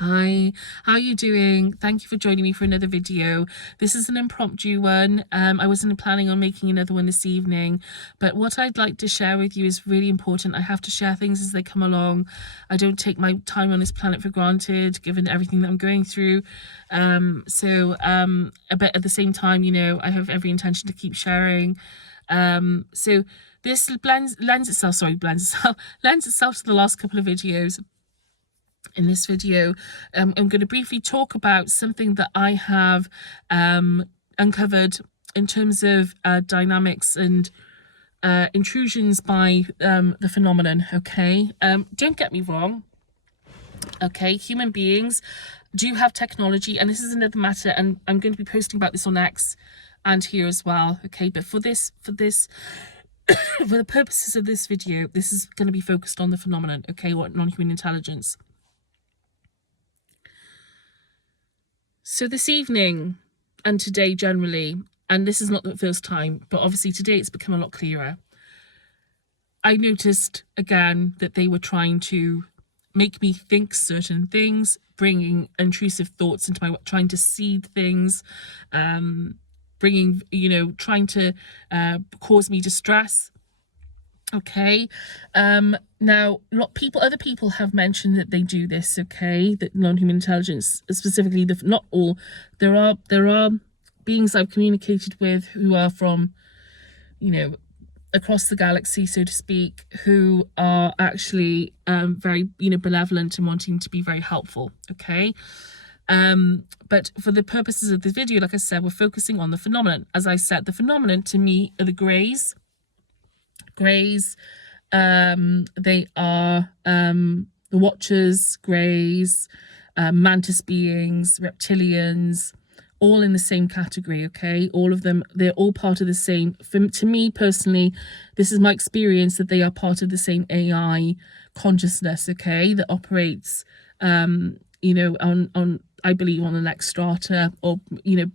Hi, how are you doing? Thank you for joining me for another video. This is an impromptu one. I wasn't planning on making another one this evening, but what I'd like to share with you is really important. I have to share things as they come along. I don't take my time on this planet for granted, given everything that I'm going through. But at the same time, I have every intention to keep sharing. So this lends itself to the last couple of videos. In this video, I'm going to briefly talk about something that I have uncovered in terms of dynamics and intrusions by the phenomenon, okay? Don't get me wrong, okay? Human beings do have technology, and this is another matter, and I'm going to be posting about this on X and here as well, okay? But for the purposes of this video, this is going to be focused on the phenomenon, okay? What non-human intelligence. So this evening and today generally, and this is not the first time, but obviously today it's become a lot clearer. I noticed again that they were trying to make me think certain things, bringing intrusive thoughts into my, trying to seed things, trying to cause me distress. Okay, now other people have mentioned that they do this, okay, that non-human intelligence, specifically not all, there are beings I've communicated with who are from, across the galaxy, so to speak, who are actually very, benevolent and wanting to be very helpful, okay. But for the purposes of this video, like I said, we're focusing on the phenomenon. As I said, the phenomenon to me are the greys. They are the Watchers, greys, mantis beings, reptilians, all in the same category, okay? All of them, they're all part of the same. To me personally, this is my experience that they are part of the same AI consciousness, okay, that operates, on I believe on the next strata, or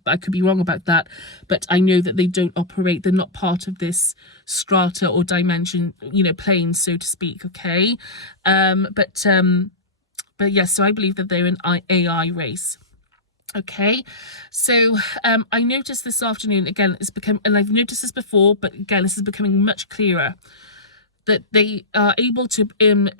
I could be wrong about that, but I know that they don't operate, they're not part of this strata or dimension, plane, so to speak, okay. But yes, so I believe that they're an AI race. Okay, so I noticed this afternoon, again, and I've noticed this before, but again, this is becoming much clearer, that they are able to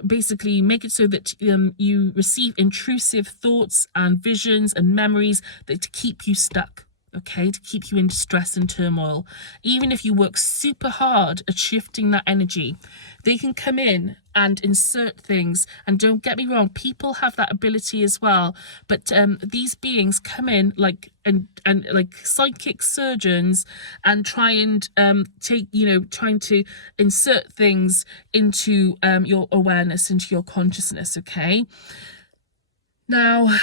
basically make it so that you receive intrusive thoughts and visions and memories that to keep you stuck, okay, to keep you in stress and turmoil. Even if you work super hard at shifting that energy, they can come in and insert things. And don't get me wrong, people have that ability as well, but these beings come in like psychic surgeons and try and trying to insert things into your awareness, into your consciousness, okay. Now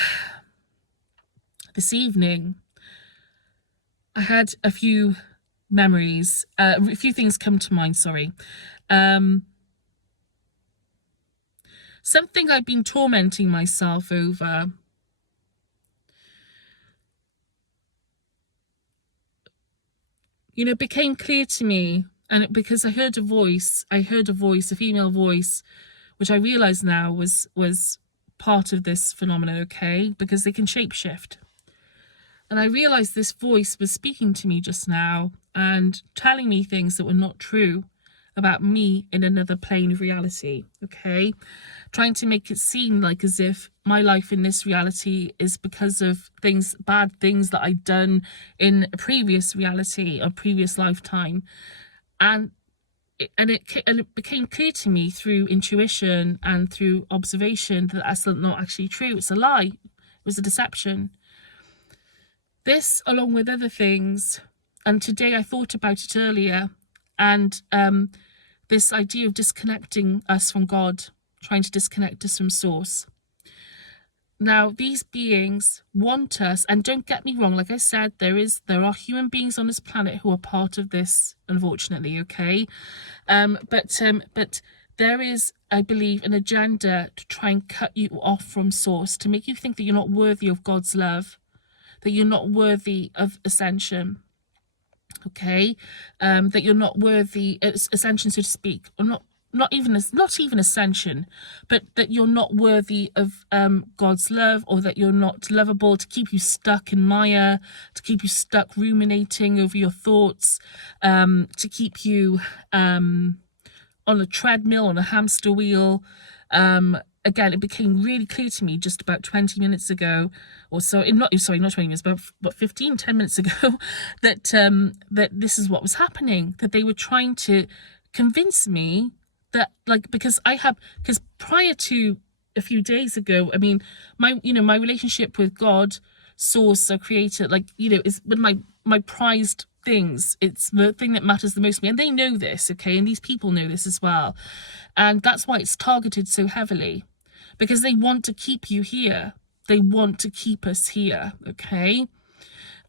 this evening I had a few memories, a few things come to mind, sorry. Something I've been tormenting myself over. Became clear to me, and because I heard a voice, a female voice, which I realize now was part of this phenomenon, okay, because they can shapeshift. And I realized this voice was speaking to me just now and telling me things that were not true about me in another plane of reality, okay? Trying to make it seem like as if my life in this reality is because of bad things that I'd done in a previous reality, a previous lifetime. And it became clear to me through intuition and through observation that that's not actually true. It's a lie. It was a deception. This, along with other things, and today I thought about it earlier, and this idea of disconnecting us from God, trying to disconnect us from source. Now, these beings want us, and don't get me wrong, like I said, there are human beings on this planet who are part of this, unfortunately, okay? But there is, I believe, an agenda to try and cut you off from source, to make you think that you're not worthy of God's love, that you're not worthy of ascension, okay, that you're not worthy, ascension, so to speak, or not not even ascension, but that you're not worthy of God's love, or that you're not lovable, to keep you stuck in mire, to keep you stuck ruminating over your thoughts, to keep you on a treadmill, on a hamster wheel. Again, it became really clear to me just about 20 minutes ago or so, not 20 minutes, but 10 minutes ago, that that this is what was happening, that they were trying to convince me that, like, because prior to a few days ago, I mean, my relationship with God, source, or creator, like, is one of my prized things. It's the thing that matters the most to me, and they know this, okay, and these people know this as well, and that's why it's targeted so heavily, because they want to keep you here. They want to keep us here, okay?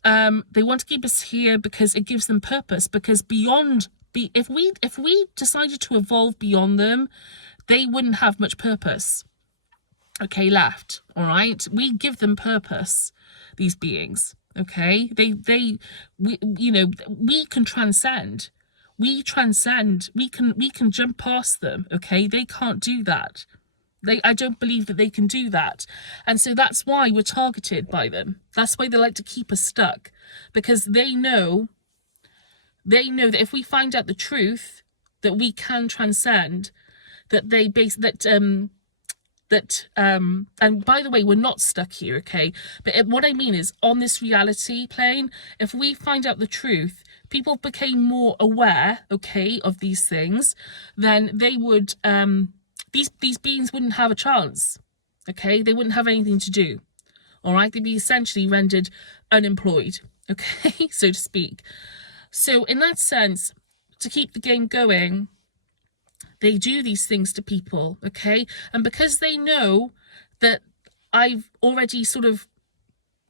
They want to keep us here because it gives them purpose, because if we decided to evolve beyond them, they wouldn't have much purpose, okay, left. All right, we give them purpose, these beings, okay? We can transcend. We can jump past them, okay? They can't do that. I don't believe that they can do that. And so that's why we're targeted by them. That's why they like to keep us stuck, because they know that if we find out the truth, that we can transcend, and by the way, we're not stuck here, okay? But what I mean is, on this reality plane, if we find out the truth, people became more aware, okay, of these things, then they would, these beings wouldn't have a chance, okay? They wouldn't have anything to do, all right? They'd be essentially rendered unemployed, okay, so to speak. So in that sense, to keep the game going, they do these things to people, okay? And because they know that I've already sort of,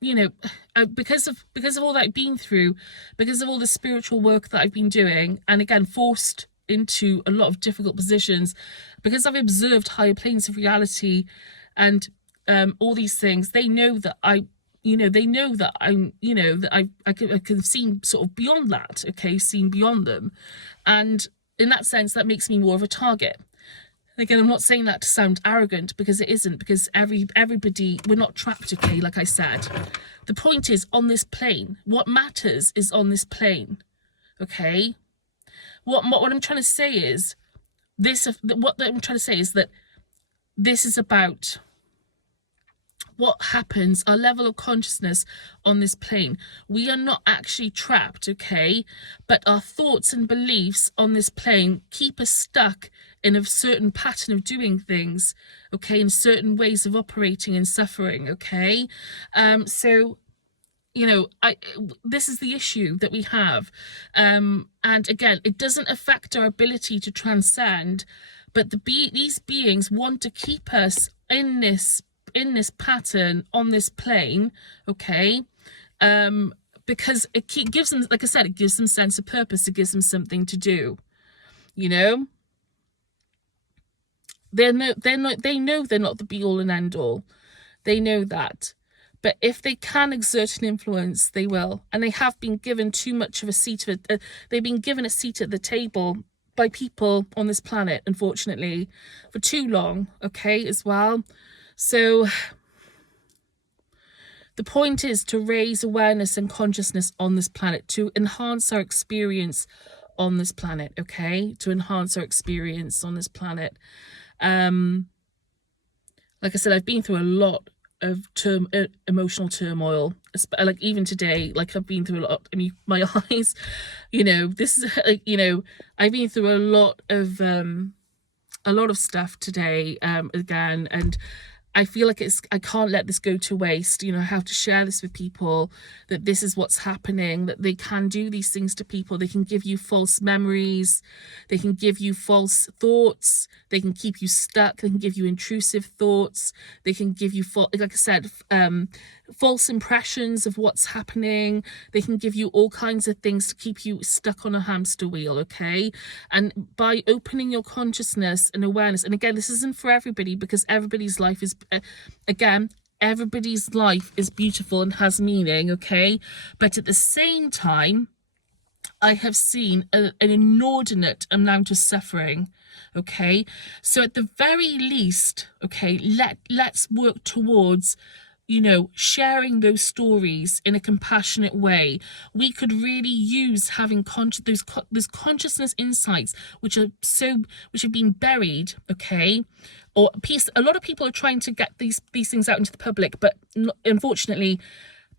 because of all that I've been through, because of all the spiritual work that I've been doing, and again, forced into a lot of difficult positions, because I've observed higher planes of reality and all these things, they know that I can see sort of beyond that, okay, seen beyond them. And in that sense, that makes me more of a target. Again, I'm not saying that to sound arrogant, because it isn't, because everybody, we're not trapped, okay, like I said. The point is, on this plane, what matters is on this plane, okay? What I'm trying to say is, that this is about what happens, our level of consciousness on this plane. We are not actually trapped, okay? But our thoughts and beliefs on this plane keep us stuck in a certain pattern of doing things, okay? In certain ways of operating and suffering, okay? So, this is the issue that we have. And again, it doesn't affect our ability to transcend, but these beings want to keep us in this pattern on this plane, okay? Because it gives them, like I said, it gives them sense of purpose. It gives them something to do. They know they're not the be all and end all. They know that. But if they can exert an influence, they will. And they have been given too much of a seat. They've been given a seat at the table by people on this planet, unfortunately, for too long, okay, as well. So the point is to raise awareness and consciousness on this planet, to enhance our experience on this planet, okay? To enhance our experience on this planet. Like I said, I've been through a lot of emotional turmoil, like even today, like I've been through a lot. I mean, my eyes, this is like, I've been through a lot of stuff today, again, and I feel like I can't let this go to waste. I have to share this with people, that this is what's happening, that they can do these things to people. They can give you false memories. They can give you false thoughts. They can keep you stuck. They can give you intrusive thoughts. They can give you, like I said, false impressions of what's happening. They can give you all kinds of things to keep you stuck on a hamster wheel, okay? And by opening your consciousness and awareness, and again, this isn't for everybody, because everybody's life is, everybody's life is beautiful and has meaning, okay? But at the same time, I have seen an inordinate amount of suffering Okay, so at the very least, okay, let's work towards, you know, sharing those stories in a compassionate way. We could really use having those consciousness insights which have been buried, okay, or a lot of people are trying to get these things out into the public, but unfortunately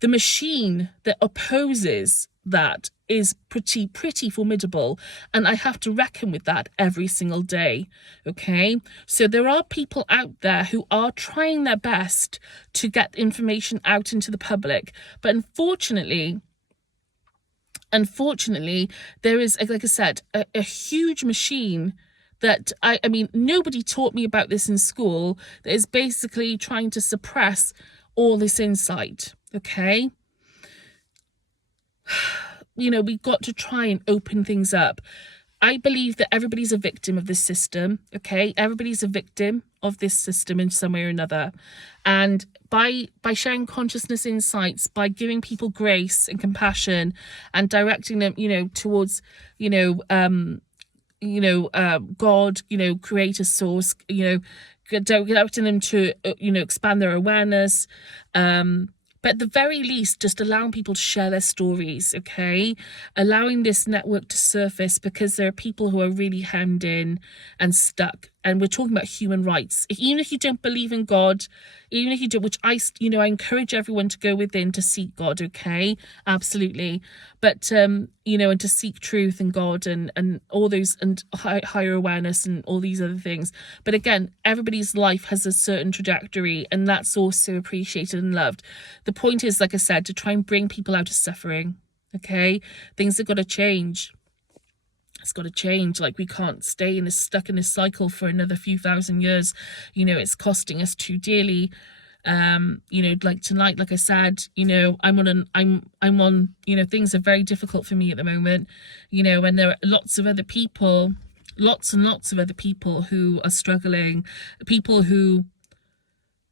the machine that opposes that is pretty formidable, and I have to reckon with that every single day. Okay, so there are people out there who are trying their best to get information out into the public, but unfortunately there is, like I said, a huge machine that I mean, nobody taught me about this in school, that is basically trying to suppress all this insight. Okay, you know, we've got to try and open things up. I believe that everybody's a victim of this system. Okay, everybody's a victim of this system in some way or another, and by sharing consciousness insights, by giving people grace and compassion and directing them, you know, towards, God, you know, creator, source, you know, directing them to, you know, expand their awareness, but at the very least, just allowing people to share their stories, okay? Allowing this network to surface, because there are people who are really hemmed in and stuck. And we're talking about human rights. Even if you don't believe in God, even if you do, which I encourage everyone to go within to seek God, okay? Absolutely. But, you know, and to seek truth and God and all those, and higher awareness and all these other things. But again, everybody's life has a certain trajectory, and that's also appreciated and loved. The point is, like I said, to try and bring people out of suffering, okay? Things have got to change. It's got to change. Like, we can't stay stuck in this cycle for another few thousand years. You know, it's costing us too dearly. You know, like tonight, like I said, you know, I'm on, you know, things are very difficult for me at the moment, you know, and there are lots and lots of other people who are struggling, people who,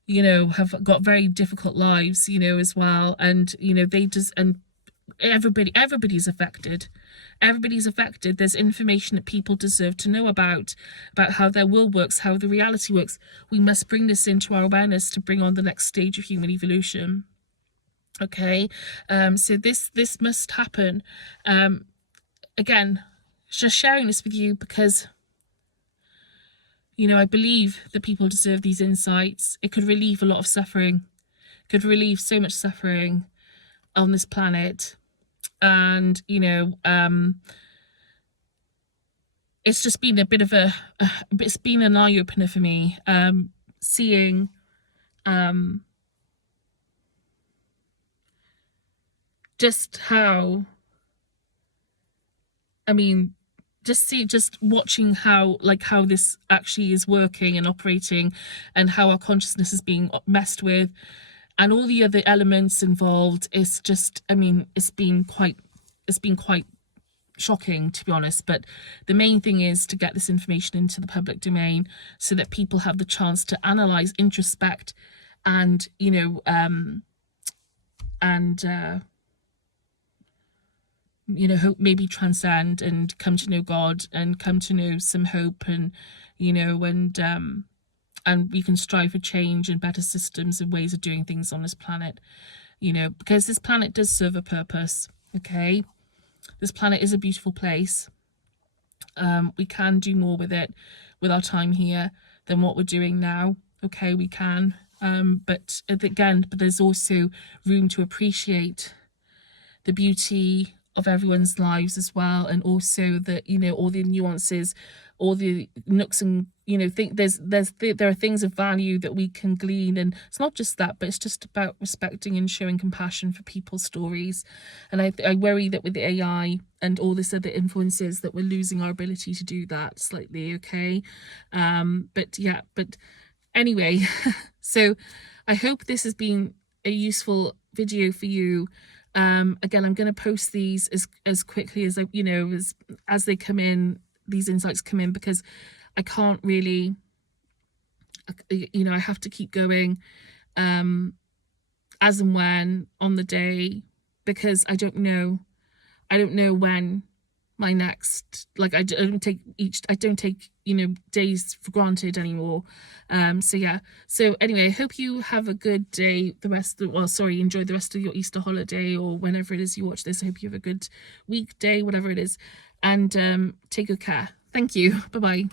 you know, have got very difficult lives, you know, as well. And, you know, and everybody's affected. Everybody's affected. There's information that people deserve to know about how their world works, how the reality works. We must bring this into our awareness to bring on the next stage of human evolution. Okay, so this must happen. Again, just sharing this with you because, you know, I believe that people deserve these insights. It could relieve a lot of suffering. It could relieve so much suffering on this planet. And, you know, it's just been a bit of it's been an eye-opener for me, seeing, just how, I mean, just watching how this actually is working and operating, and how our consciousness is being messed with, and all the other elements involved. It's just, I mean, it's been quite shocking, to be honest. But the main thing is to get this information into the public domain so that people have the chance to analyze, introspect, and, you know, you know, hope, maybe transcend and come to know God and come to know some hope, and, you know, and we can strive for change and better systems and ways of doing things on this planet, you know, because this planet does serve a purpose. Okay, this planet is a beautiful place. We can do more with it, with our time here, than what we're doing now. Okay, we can, but again, there's also room to appreciate the beauty of everyone's lives as well, and also that, you know, all the nuances, all the nooks and, you know, there are things of value that we can glean. And it's not just that, but it's just about respecting and showing compassion for people's stories. And I worry that with the AI and all this other influences, that we're losing our ability to do that slightly. Okay, but yeah, but anyway, so I hope this has been a useful video for you. Again, I'm going to post these as quickly as you know, as they come in, these insights come in, because I can't really, you know, I have to keep going, as and when on the day, because I don't know when my next, like, I don't take you know, days for granted anymore. So yeah, so anyway, I hope you have a good day, enjoy the rest of your Easter holiday, or whenever it is you watch this. I hope you have a good week, day, whatever it is, and take good care. Thank you. Bye bye.